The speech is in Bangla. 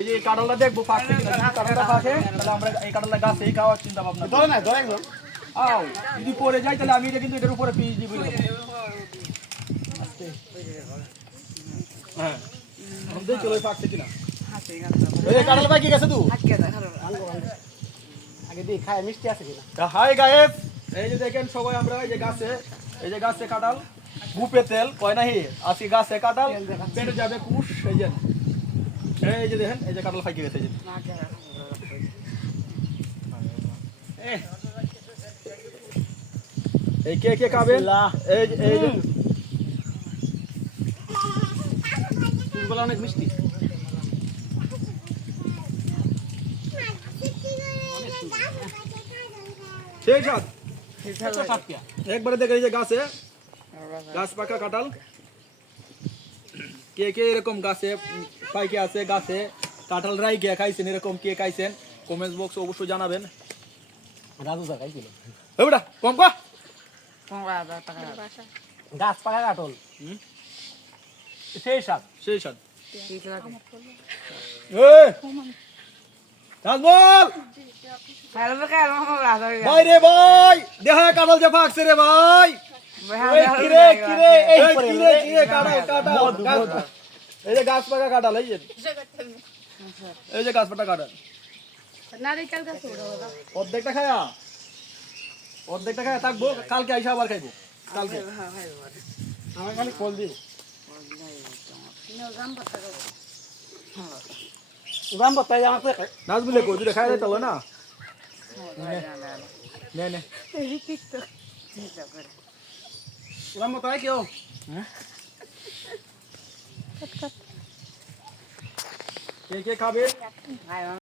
এই যে কাঁঠালটা দেখবো পাকছে কিনা, যদি কাঁঠালটা পাকে তাহলে আমরা এই কাঁঠালটা গাছেই খাওয়ার চিন্তা ভাবনা করি। ধরে না ধরে একদম আও যদি পড়ে যায় তাহলে আমি এটা কিন্তু এটার উপরে পিস দিব। হ্যাঁ এখন দেখি চলো পাকছে কিনা। এই কাঁঠাল পাকি গেছে তুই আগে দিয়ে খায় মিষ্টি আছে কিনা। হাই গায়েস, এই যে দেখেন সবাই আমরা এই যে গাছে কাঁঠাল গুপে তেল কয় নাহি আজকে গাছে কাঁঠাল পেটে যাবে কুশ। এই যে দেখেন এই যে কাঁঠাল পাকি গেছে। এই কে কে খাবেন? এই যে ফুলগুলো অনেক মিষ্টি। সেই সাত একবারে দেখে এই যে গাছ পাকা কাঁঠাল কে কে এরকম গাছে পাইকে আছে, গাছে কাঁঠাল রাইকে খাইছেন, এরকম কে খাইছেন কমেন্ট বক্স অবশ্যই জানাবেন। রাজু স্যার খাইছিল বেটা কম কা গাছ পাকা কাটল সেই সাত সেই সাত নাজমল ভাই রে ভাই দেখা কাঁঠাল যে পাকছে রে ভাই। এই যে গাছ পাকা কাঁঠাল, এই যে গাছ পাকা কাঁঠাল অর্ধেকটা খায়া থাকবো, কালকে আইসা আবার খাইবো। কালকে আমার খালি ফল দিই গ্রাম পাতায় আমার তো নাজমুলে কই দুটো খাই দিতে হবে না। নে নে গ্রাম পাতায় কেউ কে কে খাবে?